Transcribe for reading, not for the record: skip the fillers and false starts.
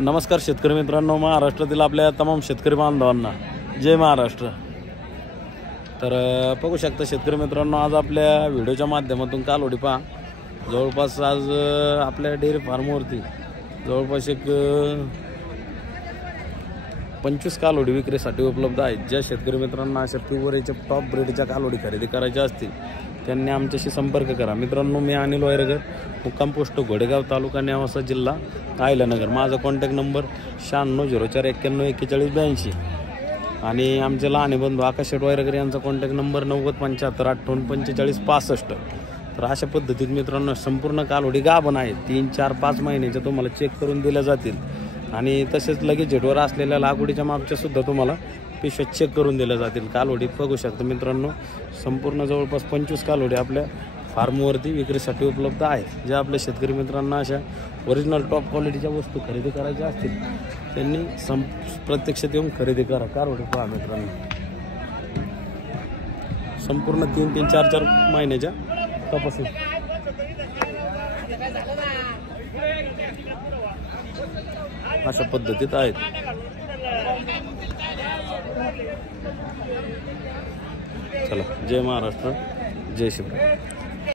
नमस्कार शेतकरी मित्रांनो, महाराष्ट्रातील आपल्या तमाम शेतकरी बांधवांना जय महाराष्ट्र। तर बघू शकता शेतकरी मित्रांनो, आज आपल्या व्हिडिओच्या माध्यमातून कालवडी पहा। जवळपास आज आपल्या डेअरी फार्मवरती जवळपास एक 25 कालवडी विक्रीसाठी उपलब्ध आहेत। ज्या शेतकरी मित्रांना अशा प्युअरच्या टॉप ब्रीडच्या कालवडी खरेदी करायच्या असतील त्यांनी आमच्याशी संपर्क करा। मित्रांनो, मी अनिल वायरगर, मुक्काम पोस्ट घोडेगाव, तालुका नेवासा, जिल्हा अहिल्यानगर। माझा कॉन्टॅक्ट नंबर 9604914182 आणि आमचे लहान बंधू आकाश वायरगर यांचा कॉन्टॅक्ट नंबर 9075584565। तर अशा पद्धतीत मित्रांनो संपूर्ण कालवडी गाभण आहेत। 3, 4, 5 महिन्याच्या तुम्हाला चेक करून दिल्या जातील आणि तसेच लगेच झेटवर असलेल्या लागवडीच्या मापच्या सुद्धा तुम्हाला पिशव्या चेक करून दिल्या जातील। कालवडी बघू शकता मित्रांनो, संपूर्ण जवळपास 25 कालवडी आपल्या फार्मवरती विक्रीसाठी उपलब्ध आहेत। ज्या आपल्या शेतकरी मित्रांना अशा ओरिजिनल टॉप क्वालिटीच्या वस्तू खरेदी करायच्या असतील त्यांनी प्रत्यक्षात येऊन खरेदी करा। कालवडी पहा मित्रांनो, संपूर्ण 3, 4 महिन्याच्या तपासून अशा पद्धतीत आहेत। चला, जय महाराष्ट्र, जय शिवराय।